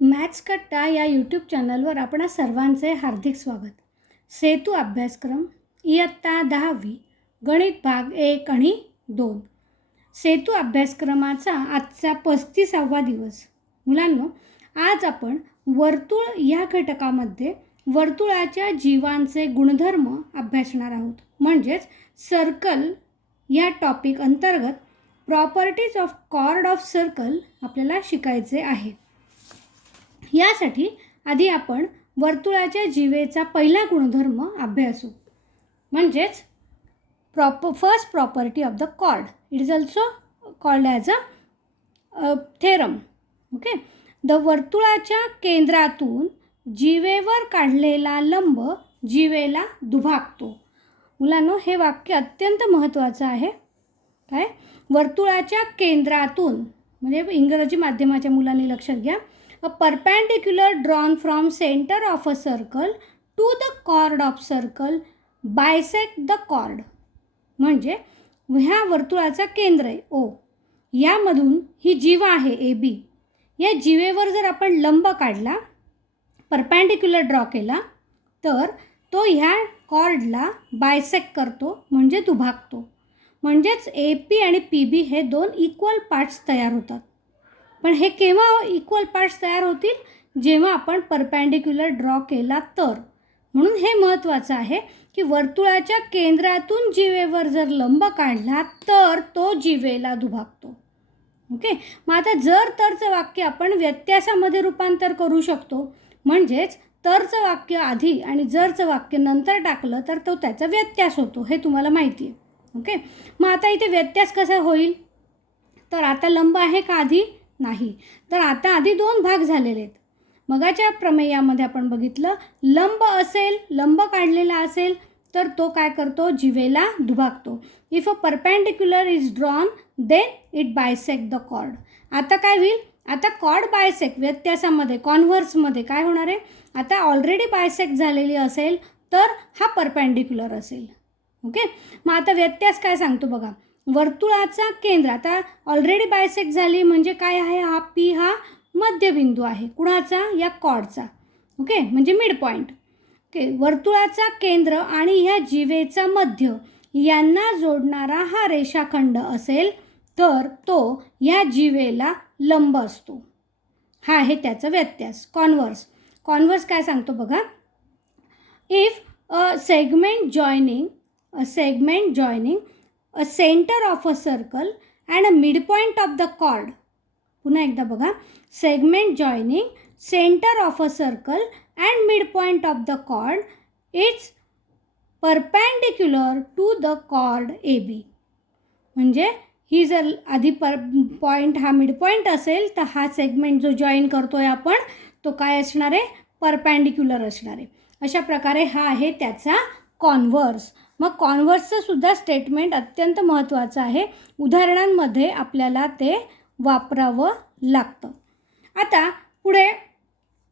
Maths कट्टा या YouTube चॅनलवर आपणा सर्वांचे हार्दिक स्वागत. सेतू अभ्यासक्रम इयत्ता 10वी गणित भाग 1 आणि 2. सेतू अभ्यासक्रमाचा आजचा 35वा दिवस. मुलांनो, आज आपण वर्तुळ या घटकामध्ये वर्तुळाच्या जीवांचे गुणधर्म अभ्यासणार आहोत. म्हणजेच सर्कल या टॉपिक अंतर्गत properties of chord of circle आपल्याला शिकायचे आहे. यासाठी आधी आपण वर्तुळाच्या जीवेचा पहिला गुणधर्म अभ्यासू, म्हणजेच first property of the chord. It is also called as a theorem. Okay. The वर्तुळाच्या केंद्रातून जीवेवर काढलेला लंब जीवेला दुभागतो. मुलांनो, हे वाक्य अत्यंत महत्त्वाचं आहे. काय? वर्तुळाच्या केंद्रातून म्हणजे इंग्रजी माध्यमाच्या मुलांनी लक्षात घ्या. A perpendicular drawn from center of a circle to the chord of circle bisect the chord. म्हणजे ह्या वर्तुळाचा केंद्र आहे O, यामधून ही जीवा आहे AB. या जीवेवर जर आपण लंब काढला, परपॅन्डिक्युलर ड्रॉ केला, तर तो ह्या कॉर्डला बायसेक्ट करतो, म्हणजे दुभागतो. म्हणजेच AP आणि PB हे दोन इक्वल पार्ट्स तयार होतात. पण हे केव्हा इक्वल पार्ट्स तयार होतील? जेव्हा आपण परपॅन्डिक्युलर ड्रॉ केला तर. म्हणून हे महत्त्वाचं आहे की वर्तुळाच्या केंद्रातून जीवेवर जर लंब काढला तर तो जीवेला दुभागतो. ओके. मग आता जर तरचं वाक्य आपण व्यत्यासामध्ये रूपांतर करू शकतो. म्हणजेच तरचं वाक्य आधी आणि जरचं वाक्य नंतर टाकलं तर तो त्याचा व्यत्यास होतो. हे तुम्हाला माहिती आहे. ओके. मग आता इथे व्यत्यास कसा होईल? तर आता लंब आहे का आधी? नाही. तर आता आधी दोन भाग झालेले आहेत. मगाच्या प्रमेयामध्ये आपण बघितलं, लंब असेल, लंब काढलेला असेल तर तो काय करतो? जीवेला दुभागतो. If a perpendicular is drawn then it bisect the chord. आता काय होईल? आता कॉर्ड बायसेक्ट व्यत्यासामध्ये कॉन्व्हर्समध्ये काय होणार आहे? आता ऑलरेडी बायसेक्ट झालेली असेल तर हा परपॅन्डिक्युलर असेल. ओके. मग आता व्यत्यास काय सांगतो बघा. वर्तुळाचा केंद्र आता ऑलरेडी बायसेक्ट झाली म्हणजे काय आहे? हा P हा मध्यबिंदू आहे. कुणाचा? या कॉर्डचा. ओके. म्हणजे मिड पॉईंट. ओके. वर्तुळाचा केंद्र आणि ह्या जीवेचा मध्य यांना जोडणारा हा रेषाखंड असेल तर तो ह्या जीवेला लंब असतो. हा आहे त्याचा व्यत्यास. कॉन्व्हर्स काय सांगतो बघा. If a segment joining a center of a circle and a midpoint of the chord. पुन्हा एकदा बघा. Segment joining center of a circle and midpoint of the chord is perpendicular to the chord AB. म्हणजे ही जर आधी point हा midpoint असेल तर हा सेगमेंट जो जॉईन करतोय आपण तो काय असणार आहे? परपॅन्डिक्युलर असणार आहे. अशा प्रकारे हा आहे त्याचा कॉन्व्हर्स. मग कॉन्व्हर्सचं सुद्धा स्टेटमेंट अत्यंत महत्त्वाचं आहे. उदाहरणांमध्ये आपल्याला ते वापरावं लागतं. आता पुढे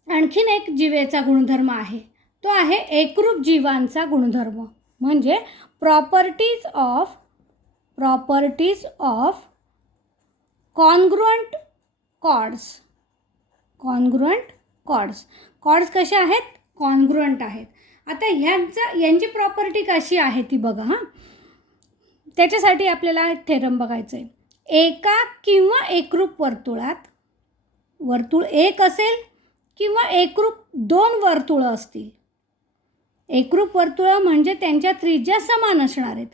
आणखीन एक जीवेचा गुणधर्म आहे. तो आहे एकरूप जीवांचा गुणधर्म, म्हणजे properties of congruent chords. Chords कशा आहेत? कॉन्ग्रुअंट आहेत. आता यांची प्रॉपर्टी कशी आहे ती बघा. हां, त्याच्यासाठी आपल्याला थेरम बघायचं आहे. एका किंवा एकरूप वर्तुळात वर्तुळ एक असेल किंवा एकरूप दोन वर्तुळं असतील. एकरूप वर्तुळं म्हणजे त्यांच्या त्रिज्या समान असणार आहेत,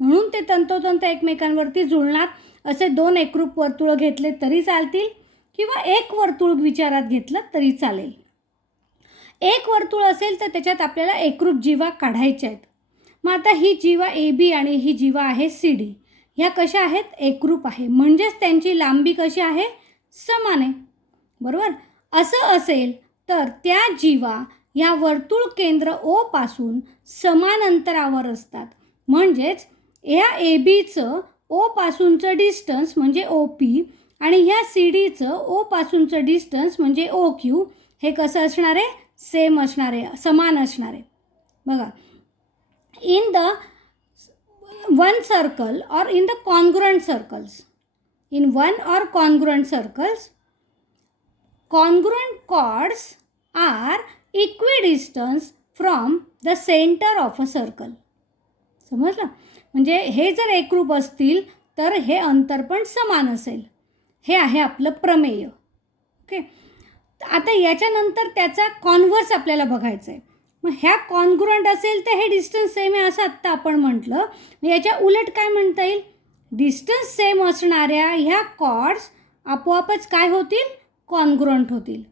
म्हणून ते तंतोतंत एकमेकांवरती जुळणार. असे दोन एकरूप वर्तुळं घेतले तरी चालतील किंवा एक वर्तुळ विचारात घेतलं तरी चालेल. एक वर्तुळ असेल तर त्याच्यात आपल्याला एकरूप जीवा काढायच्या आहेत. मग आता ही जीवा AB आणि ही जीवा आहे CD, ह्या कशा आहेत? एकरूप आहे. म्हणजेच त्यांची लांबी कशी आहे? समान आहे. बरोबर. असं असेल तर त्या जीवा ह्या वर्तुळ केंद्र O पासून समान अंतरावर असतात. म्हणजेच या ABचं O पासूनचं डिस्टन्स म्हणजे OP आणि ह्या CDचं O पासूनचं डिस्टन्स म्हणजे OQ हे कसं असणार आहे? सेम असणार आहे, समान असणार आहे. बघा. In the one circle or in the congruent circles, congruent chords are equidistance from the centre of a circle. समजलं? म्हणजे हे जर एकरूप असतील तर हे अंतर पण समान असेल. हे आहे आपलं प्रमेय. ओके. आता याच्यानंतर त्याचा कॉन्व्हर्स आपल्याला बघायचं आहे. मग ह्या कॉन्ग्रुएंट असेल तर हे डिस्टन्स सेम आहे असं आत्ता आपण म्हटलं. याच्या उलट काय म्हणता येईल? डिस्टन्स सेम असणाऱ्या ह्या कॉर्ड्स आपोआपच काय होतील? कॉन्ग्रुएंट होतील.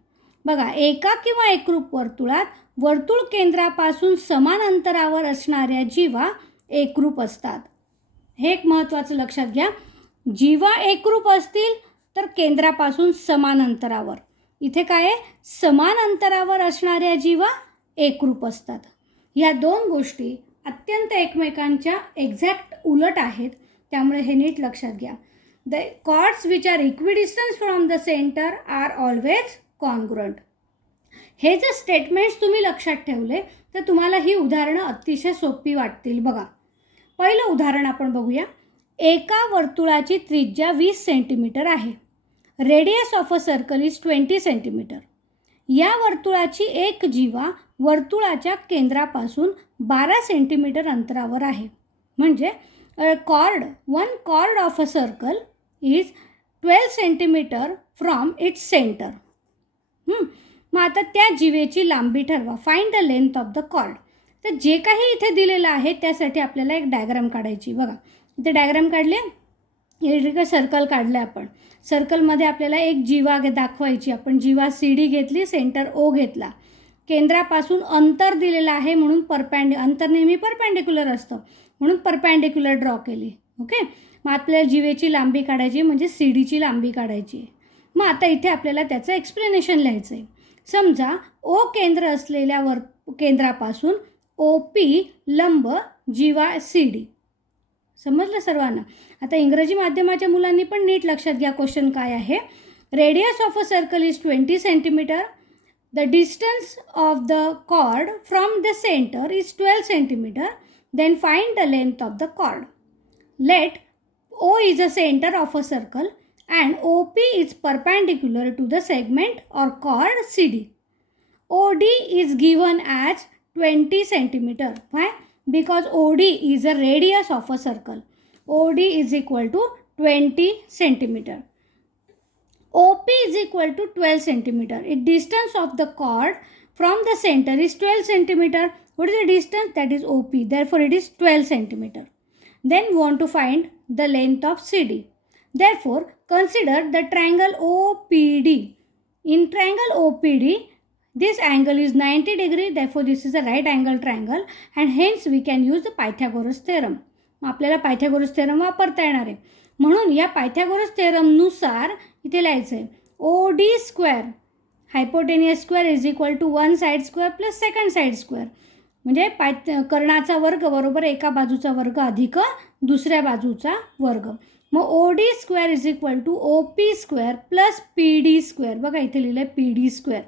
बघा, एका किंवा एकरूप वर्तुळात वर्तुळ केंद्रापासून समान अंतरावर असणाऱ्या जीवा एकरूप असतात. हे एक महत्त्वाचं लक्षात घ्या. जीवा एकरूप असतील तर केंद्रापासून समान अंतरावर. इथे काय आहे? समान अंतरावर असणाऱ्या जीवा एकरूप असतात. या दोन गोष्टी अत्यंत एकमेकांच्या एक्झॅक्ट उलट आहेत. त्यामुळे हे नीट लक्षात घ्या. The chords which are equidistance from the centre are always congruent. हे जर स्टेटमेंट्स तुम्ही लक्षात ठेवले तर तुम्हाला ही उदाहरणं अतिशय सोपी वाटतील. बघा, पहिलं उदाहरण आपण बघूया. एका वर्तुळाची त्रिज्या 20 सेंटीमीटर आहे. Radius of a circle is 20 centimetre. या वर्तुळाची एक जीवा वर्तुळाच्या केंद्रापासून 12 सेंटीमीटर अंतरावर आहे. म्हणजे one chord of a circle is 12 centimetre from its centre. मग आता त्या जीवेची लांबी ठरवा. Find the length of the chord. तर जे काही इथे दिलेलं आहे त्यासाठी आपल्याला एक डायग्राम काढायची. बघा, इथे डायग्राम काढले. इलेक्ट्रिकल सर्कल काढलं आपण. सर्कलमध्ये आपल्याला एक जीवा दाखवायची. आपण जीवा CD घेतली, सेंटर O घेतला. केंद्रापासून अंतर दिलेलं आहे म्हणून अंतर नेहमी परपॅन्डिक्युलर असतं म्हणून परपॅन्डिक्युलर ड्रॉ केली. ओके. मग आपल्याला जीवेची लांबी काढायची म्हणजे CDची लांबी काढायची. मग आता इथे आपल्याला त्याचं एक्सप्लेनेशन लिहायचं आहे. समजा O केंद्र असलेल्या केंद्रापासून OP लंब जीवा CD. समजलं सर्वांना? आता इंग्रजी माध्यमाच्या मुलांनी पण नीट लक्षात घ्या क्वेश्चन काय आहे. Radius of a circle is 20 centimetre. The distance of the chord from the centre is 12 centimetre. Then find the length of the chord. Let O is a center of a circle and OP is perpendicular to the segment or chord CD. OD is given as 20 centimeter. Why? Because OD is a radius of a circle. OD is equal to 20 centimeter. OP is equal to 12 centimeter. Its distance of the chord from the center is 12 centimeter. What is the distance? That is OP. Therefore, it is 12 centimeter. Then we want to find the length of CD. Therefore, consider the triangle OPD. In triangle OPD, this angle is 90 degree. Therefore, this is a right angle triangle and hence we can use the Pythagoras theorem. आपल्याला Pythagoras theorem वापरता येणार आहे. म्हणून या Pythagoras थेरमनुसार इथे लिहायचं आहे OD square hypotenuse square is equal to 1 side square plus second side square. म्हणजे कर्णाचा वर्ग बरोबर एका बाजूचा वर्ग अधिक दुसऱ्या बाजूचा वर्ग. मग OD square is equal to OP square plus PD square. बघा इथे लिहिलं आहे PD स्क्वेअर.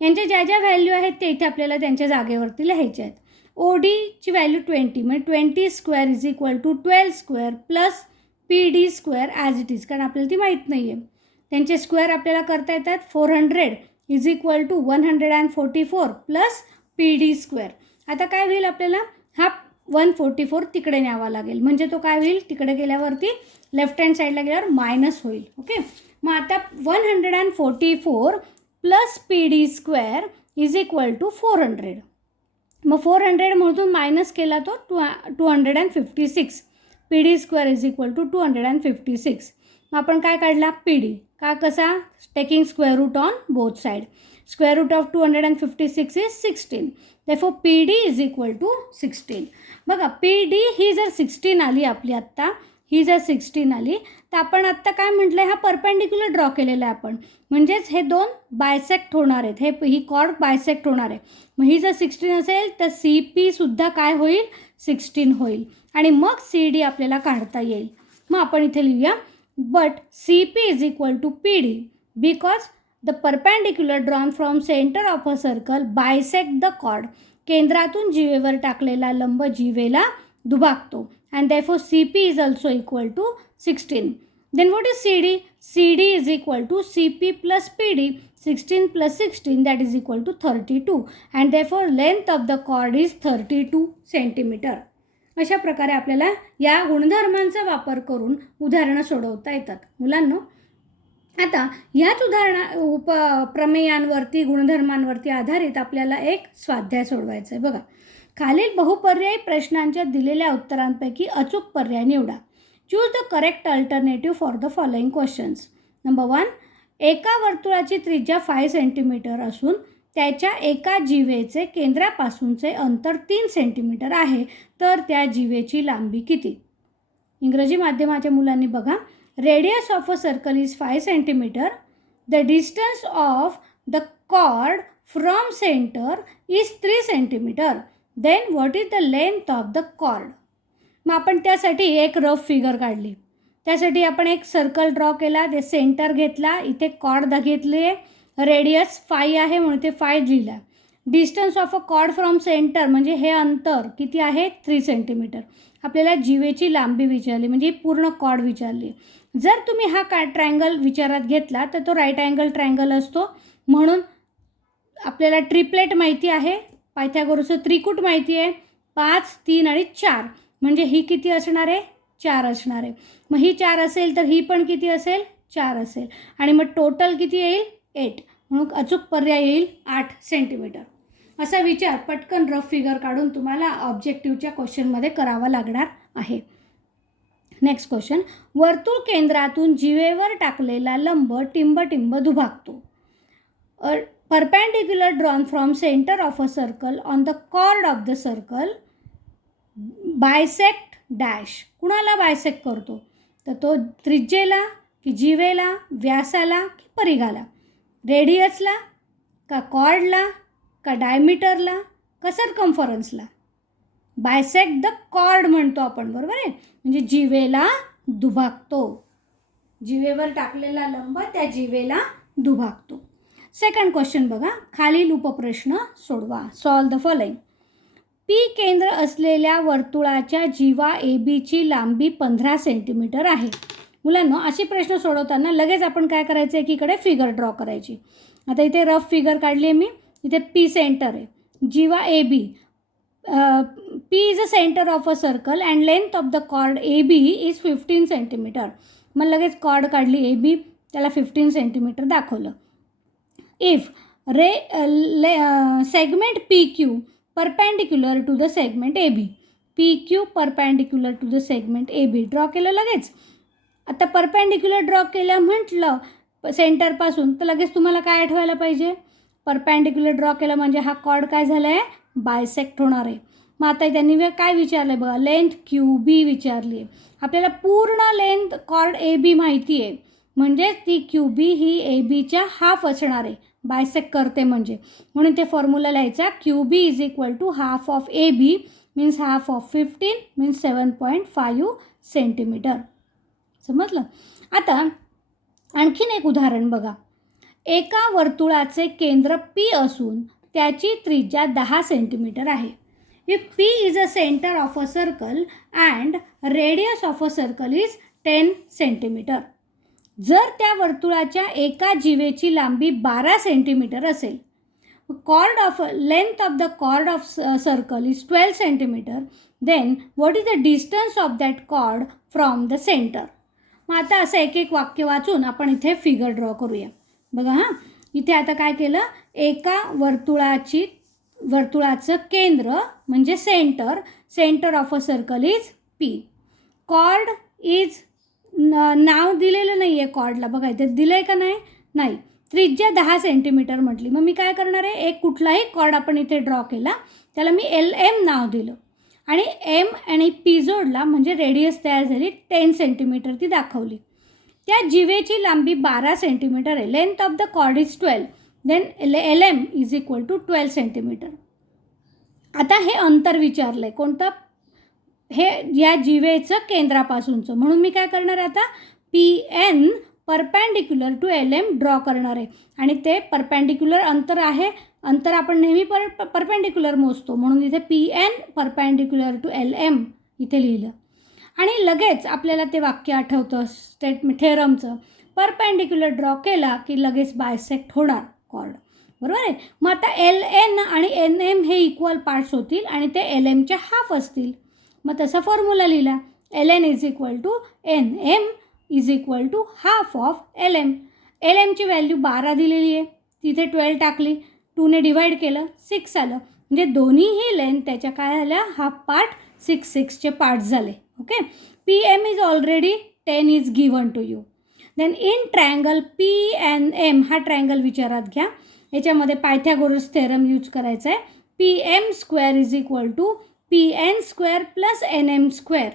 यांच्या ज्या ज्या व्हॅल्यू आहेत ते इथे आपल्याला त्यांच्या जागेवरती लिहायच्या आहेत. ODची व्हॅल्यू 20 म्हणजे 20 square is equal to 12 square plus PD square as it is, कारण आपल्याला ती माहीत नाही आहे. त्यांचे स्क्वेअर आपल्याला करता येतात. 400 is equal to 144 plus PD square. आता काय होईल आपल्याला? हा 144 तिकडे न्यावा लागेल. म्हणजे तो काय होईल? तिकडे गेल्यावरती लेफ्ट हँड साईडला गेल्यावर मायनस होईल. ओके. मग आता 144 plus PD square is equal to 400. मग 400मधून मायनस केला तो 256. PD square is equal to 256. मग आपण काय काढला? PD. का कसा? Taking square root on both side. Square root of 256 is 16. therefore PD is equal to 16. बघा PD ही जर 16 आली आपली आत्ता, ही जर 16 आली तर आपण आत्ता काय म्हटलं आहे? हा परपेंडिक्युलर ड्रॉ केलेला आहे आपण. म्हणजेच हे दोन बायसेक्ट होणार आहेत. ही कॉर्ड बायसेक्ट होणार आहे. मग ही जर 16 असेल तर CP सुद्धा काय होईल? 16 होईल. आणि मग CD आपल्याला काढता येईल. मग आपण इथे लिहूया but CP is equal to PD because the perpendicular drawn from centre of a circle bisect the chord. केंद्रातून जीवेवर टाकलेला लंब जीवेला दुभागतो. and therefore CP is also equal to 16. Then what is CD? CD is equal to CP plus PD, 16 plus 16, that is equal to 32, and therefore length of the cord is 32 centimeter. अशा प्रकारे आपल्याला या गुणधर्मांचा वापर करून उदाहरणं सोडवता येतात मुलांनो. आता याच प्रमेयांवरती गुणधर्मांवरती आधारित आपल्याला एक स्वाध्याय सोडवायचा आहे. बघा, खालील बहुपर्यायी प्रश्नांच्या दिलेल्या उत्तरांपैकी अचूक पर्याय निवडा. Choose the correct alternative for the following questions. Number 1, एका वर्तुळाची त्रिज्या 5 सेंटीमीटर असून त्याच्या एका जीवेचे केंद्रापासूनचे अंतर 3 सेंटीमीटर आहे, तर त्या जीवेची लांबी किती? इंग्रजी माध्यमाच्या मुलांनी बघा, radius of a circle is 5 centimetre. The distance of the chord from centre is 3 centimetre. Then what is the length of the chord? मग आपण त्यासाठी एक रफ फिगर काढली. त्यासाठी आपण एक सर्कल ड्रॉ केला, ते सेंटर घेतला, इथे कॉर्ड घेतली आहे, रेडियस 5 आहे म्हणून ते 5 लिहिला. Distance of a cord from centre म्हणजे हे अंतर किती आहे? 3 सेंटीमीटर. आपल्याला जीवेची लांबी विचारली म्हणजे पूर्ण कॉर्ड विचारली. जर तुम्ही हा ट्रायंगल विचारात घेतला तर तो राईट अँगल ट्रायंगल असतो, म्हणून आपल्याला ट्रिपलेट माहिती आहे, पायथागोरसचं त्रिकूट माहिती आहे, 5, 3 आणि 4, म्हणजे ही किती असणार आहे? 4 असणार आहे. मग ही 4 असेल तर ही पण किती असेल? 4 असेल, आणि मग टोटल किती येईल? 8. म्हणून अचूक पर्याय येईल 8 सेंटीमीटर. असा विचार पटकन रफ फिगर काढून तुम्हाला ऑब्जेक्टिव्हच्या क्वेश्चनमध्ये करावा लागणार आहे. नेक्स्ट क्वेश्चन, वर्तुळ केंद्रातून जीवेवर टाकलेला लंब टिंब दुभागतो. Perpendicular drawn from centre of a circle on the chord of the circle bisect dash. कुणाला बायसेक्ट करतो? तर तो त्रिज्येला की जीवेला, व्यासाला की परिघाला, रेडियसला का कॉर्डला का डायमीटरला का सर्कम्फरन्सला? बायसेक्ट द कॉर्ड म्हणतो आपण, बरोबर आहे, म्हणजे जीवेला दुभागतो. जीवेवर टाकलेला लंब त्या जीवेला दुभागतो. सेकंड क्वेश्चन बघा, खालील उपप्रश्न सोडवा. Solve the following. पी केंद्र असलेल्या वर्तुळाच्या जीवा ए बीची लांबी 15 सेंटीमीटर आहे. मुलांनो, अशी प्रश्न सोडवताना लगेच आपण काय करायचं, एकीकडे फिगर ड्रॉ करायची. आता इथे रफ फिगर काढली आहे मी. इथे पी सेंटर आहे, जीवा A B. P is a centre of a circle and length of the chord A B is 15 centimetre. मग लगेच कॉर्ड काढली ए बी, त्याला 15 सेंटीमीटर दाखवलं. If segment P Q perpendicular to the segment A B. P Q perpendicular to the segment A B draw केलं लगेच. आता perpendicular draw केलं म्हटलं सेंटरपासून, तर लगेच तुम्हाला काय आठवायला पाहिजे? परपेंडिक्युलर ड्रॉ केलं म्हणजे हा कॉर्ड काय झाला आहे? बायसेक्ट होणार आहे. मग आता त्यांनी काय विचारलं आहे बघा, लेंथ क्यू बी विचारली आहे. आपल्याला पूर्ण लेंथ कॉर्ड ए बी माहिती आहे, म्हणजे ती क्यू बी ही ए बीच्या हाफ असणार आहे, बायसेक्ट करते म्हणजे. म्हणून ते फॉर्म्युला लिहायचा, Q B is equal to half of A B means half of 15 means 7.5 centimetre. समजलं? आता आणखीन एक उदाहरण बघा. एका वर्तुळाचे केंद्र पी असून त्याची त्रिज्या 10 सेंटीमीटर आहे. If P is a centre of a circle and radius of a circle is 10 centimetre. जर त्या वर्तुळाच्या एका जीवेची लांबी 12 सेंटीमीटर असेल, chord of length of the chord of circle is 12 centimetre, then what is the distance of that chord from the centre. मग आता असं एक एक वाक्य वाचून आपण इथे फिगर ड्रॉ करूया. बघा हां, इथे आता काय केलं, एका वर्तुळाचं केंद्र म्हणजे centre of a circle is P. Chord is नाव दिलेलं नाही आहे कॉर्डला, बघा इथे दिलं आहे का नाही. त्रिज्या 10 सेंटीमीटर म्हटली. मग मी काय करणार आहे, एक कुठलाही कॉर्ड आपण इथे ड्रॉ केला, त्याला मी LM नाव दिलं आणि M आणि P जोडला म्हणजे रेडियस तयार झाली, 10 सेंटीमीटर ती दाखवली. त्या जीवेची लांबी 12 सेंटीमीटर आहे. Length of the chord is 12, then LM is equal to 12 centimetre. आता हे अंतर विचारलं आहे कोणतं, हे या जीवेचं केंद्रापासूनचं. म्हणून मी काय करणार आहे आता, PN perpendicular to LM draw करणार आहे. आणि ते परपेंडिक्युलर अंतर आहे, अंतर आपण नेहमी परपेंडिक्युलर मोजतो, म्हणून इथे PN परपेंडिक्युलर टू LM इथे लिहिलं. आणि लगेच आपल्याला ते वाक्य आठवतं स्टेटमेंट थेरमचं, परपेंडिक्युलर ड्रॉ केला की लगेच बायसेक्ट होणार कॉर्ड, बरोबर आहे. मग आता LN आणि NM हे इक्वल पार्ट्स होतील आणि ते LMचे हाफ असतील. मग तसा फॉर्म्युला लिहिला, LN is equal to NM is equal to half of LM. LMची व्हॅल्यू 12 दिलेली आहे, तिथे 12 टाकली, 2ने डिवाईड केलं, 6 आलं. म्हणजे दोन्हीही लेंथ त्याच्या काय झाल्या, हाफ पार्ट 6चे पार्ट्स झाले. Okay. PM is already 10 is given to you. Then in triangle PNM, हा ट्रायंगल विचारात घ्या, याच्यामध्ये पायथागोरस थेरम यूज करायचा आहे. PM square is equal to PN square plus NM square.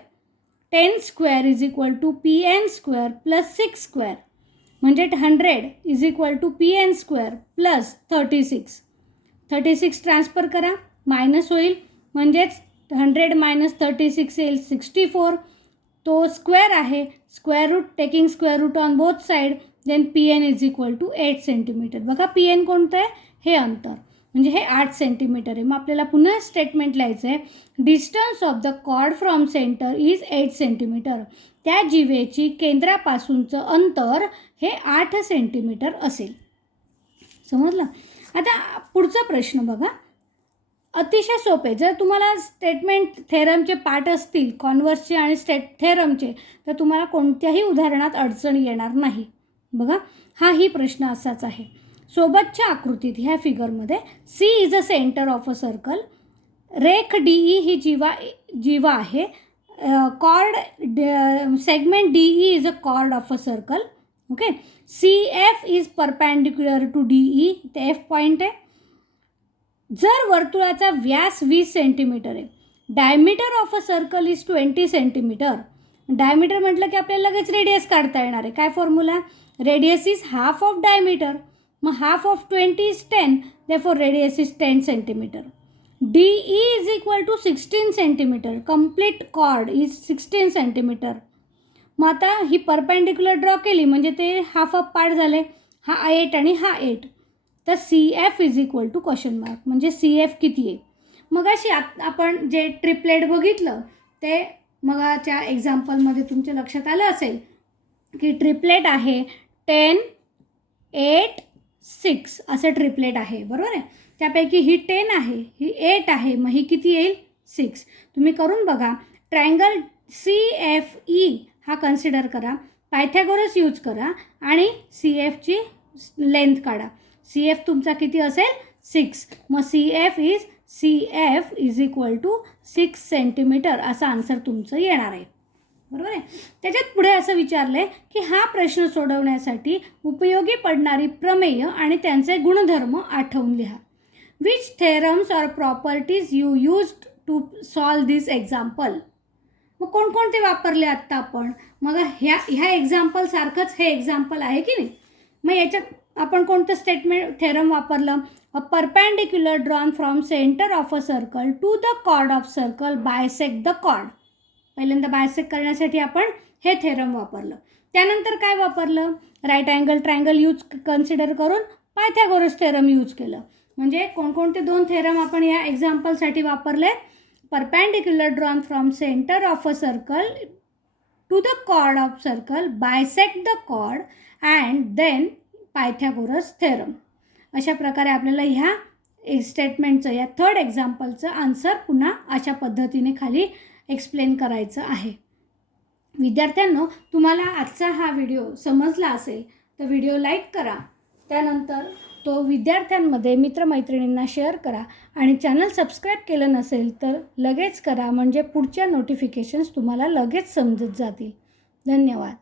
10 square is equal to PN square plus 6 square. म्हणजे 100 is equal to PN square plus 36. 36 transfer करा, minus होईल, म्हणजेच 100 मायनस 36 येईल 64. तो स्क्वेअर आहे, square root, taking square root on both side. Then PN is equal to 8 centimetre. बघा PN कोणतं आहे, हे अंतर, म्हणजे हे 8 सेंटीमीटर आहे. मग आपल्याला पुन्हा स्टेटमेंट लिहायचं आहे, distance of the chord from centre is 8 centimetre. त्या जीवेची केंद्रापासूनचं अंतर हे 8 सेंटीमीटर असेल. समजलं. आता पुढचा प्रश्न बघा, अतिशय सोपे. जर तुम्हाला स्टेटमेंट थेरमचे पार्ट असतील, कॉन्व्हर्सचे आणि थेरमचे, तर तुम्हाला कोणत्याही उदाहरणात अडचण येणार नाही. बघा, हाही प्रश्न असाच आहे. सोबतच्या आकृतीत ह्या फिगरमध्ये C is a centre of a circle, रेख DE ही जीवा आहे, chord segment DE is a chord of a circle. Okay. CF is perpendicular to DE, ते F पॉईंट आहे. जर वर्तुळाचा व्यास 20 सेंटीमीटर आहे, diameter of a circle is 20 centimetre. Diameter म्हटलं की आपल्याला लगेच रेडियस काढता येणार आहे. काय formula, radius is half of diameter. मग half of 20 is 10, therefore radius is 10 centimetre. DE is equal to 16 centimetre. Complete chord is 16 centimetre. मग आता ही परपेंडिक्युलर ड्रॉ केली म्हणजे ते हाफ ऑफ पार्ट झाले, हा 8 आणि हा 8. तर CF is equal to question mark, म्हणजे CF किती आहे. मग अशी आपण जे ट्रिपलेट बघितलं ते मगाच्या एक्झाम्पलमध्ये तुमच्या लक्षात आलं असेल की ट्रिपलेट आहे 10, 8, 6 असं ट्रिपलेट आहे, बरोबर आहे. त्यापैकी ही 10 आहे, ही 8 आहे, मग ही किती येईल, 6. तुम्ही करून बघा. ट्रायंगल CFE हा कन्सिडर करा, पायथागोरस यूज करा आणि CFची लेंथ काढा. CF तुमचा किती असेल, 6. मग CF is equal to 6 centimetre असा आन्सर तुमचं येणार आहे, बरोबर आहे. त्याच्यात पुढे असं विचारलं आहे की हा प्रश्न सोडवण्यासाठी उपयोगी पडणारी प्रमेय आणि त्यांचे गुणधर्म आठवून लिहा. Which theorems or properties you used to solve this example. मग कोणकोणते वापरले आत्ता आपण. मग ह्या एक्झाम्पलसारखंच हे एक्झाम्पल आहे की नाही. मग याच्यात आपण कोणतं स्टेटमेंट थेरम वापरलं, a perpendicular drawn from centre of a circle to the chord of circle bisect the chord. पहिल्यांदा बायसेक्ट करण्यासाठी आपण हे थेरम वापरलं. त्यानंतर काय वापरलं, right angle triangle use consider करून पायथागोरस थेरम यूज केलं. म्हणजे कोणकोणते 2 थेरम आपण या एक्झाम्पलसाठी वापरले, perpendicular drawn from centre of a circle to the chord of circle bisect the chord and then Pythagoras theorem. अशा प्रकारे आपल्याला ह्या स्टेटमेंटचं, या 3rd एक्झाम्पलचं आन्सर पुन्हा अशा पद्धतीने खाली एक्सप्लेन करायचं आहे. विद्यार्थ्यांनो, तुम्हाला आजचा हा व्हिडिओ समजला असेल तर व्हिडिओ लाईक करा, त्यानंतर तो विद्यार्थ्यांमध्ये मित्रमैत्रिणींना शेअर करा आणि चॅनल सबस्क्राईब केलं नसेल तर लगेच करा, म्हणजे पुढच्या नोटिफिकेशन्स तुम्हाला लगेच समजत जातील. धन्यवाद.